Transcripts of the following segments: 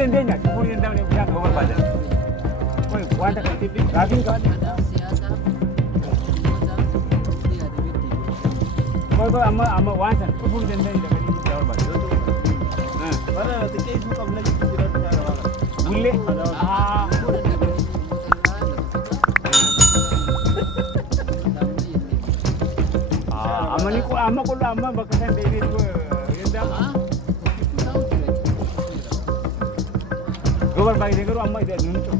dandeenya cufuu hin danda'amne bishaan yoo barbaadan. Kun wanta kan itti raafiin qabu. Kau amma waan sana cufuu hin danda'amne kan itti barbaadan. Mana xiqqee isuu qabna jira. Bullee. Amma kullu amma bakka san deemee yanda yoo barbaade garuu amma itti nuti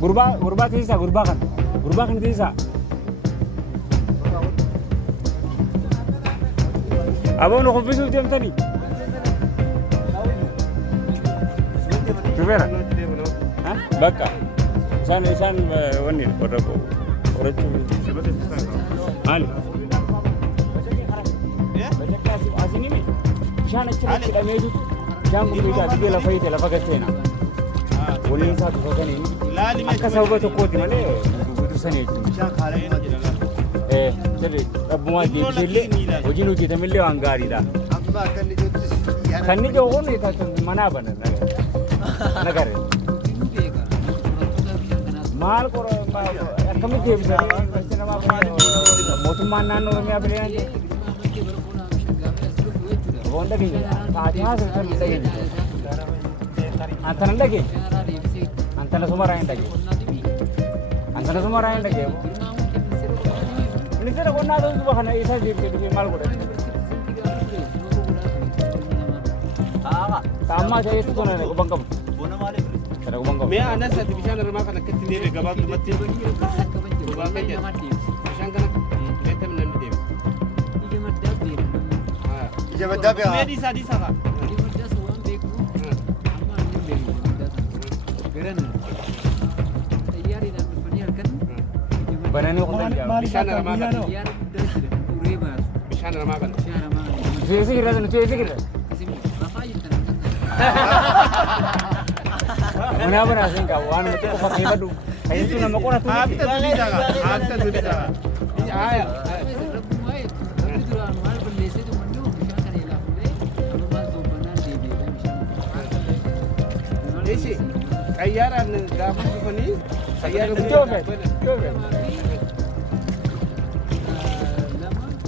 gurbaa teessisaa gurbaa kan teessisaa aboon kuffisuuf deemtanii shufeera bakka isaan wanni qorachuu maali asinimi bishaan achirratti hidhamee jiru bishaan gurgurtaa biyya lafa hiite lafa gaseena waliin isaa tufatanii akka sababa tokkooti malee guutursanii jechuudha sirrii dhabbumaa deebiseellee hojiin hojjetamillee waan gaariidha kan ni jiru kun manaa bana nagare maal akkamitti deebisanii mootummaan naannoo Oromiyaa bileen boonda keenya taatee haasa'an dhageenya antana dhageenya antana sumaraa hin dhageenya ministeera qonnaa ta'uu duba kana isa deebisee maal godhan taa'ammaa ta'eetu tona quban qabu Mea anas satu bishaan irraa kan akkatti deeme gabaabumatti gabaa kan jedhu bishaan kana leetta minaan deeme ija maddaa beekaa mee dhiisaa kaa bananii qotan bishaan ramaa kan bishaan ramaa kan tuyeesi girra Mana benar sih kau, wan itu kau pakai baju. Kayak itu nama kau natural. Apa tu dia kan? Apa tu dia kan? Ini ayah. Isi, kayaran dapat tu ni, kayaran. Coba.